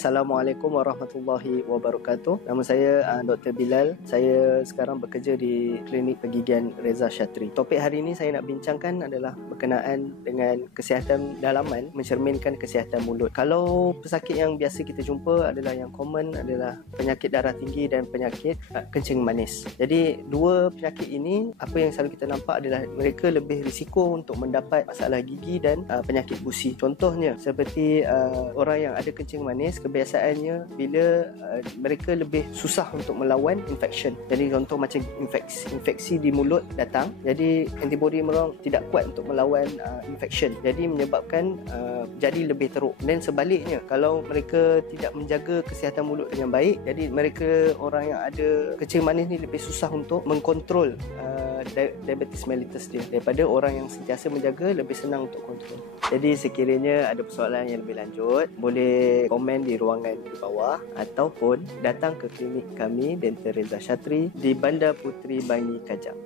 Assalamualaikum warahmatullahi wabarakatuh. Nama saya Dr. Bilal. Saya sekarang bekerja di Klinik Pergigian Reza Shatri. Topik hari ini saya nak bincangkan adalah berkenaan dengan kesihatan dalaman mencerminkan kesihatan mulut. Kalau pesakit yang biasa kita jumpa adalah yang common adalah penyakit darah tinggi dan penyakit kencing manis. Jadi dua penyakit ini, apa yang selalu kita nampak adalah mereka lebih risiko untuk mendapat masalah gigi dan penyakit gusi. Contohnya seperti orang yang ada kencing manis, kebiasaannya bila mereka lebih susah untuk melawan infection. Jadi contoh macam infeksi di mulut datang, jadi antibody mereka tidak kuat untuk melawan infection, jadi menyebabkan jadi lebih teruk. Dan sebaliknya, kalau mereka tidak menjaga kesihatan mulut dengan baik, jadi mereka orang yang ada kencing manis ni lebih susah untuk mengkontrol diabetes mellitus dia daripada orang yang sentiasa menjaga, lebih senang untuk kontrol. Jadi sekiranya ada persoalan yang lebih lanjut, boleh komen di ruangan di bawah ataupun datang ke klinik kami Dr. Reza Shatri di Bandar Puteri Bangi Kajang.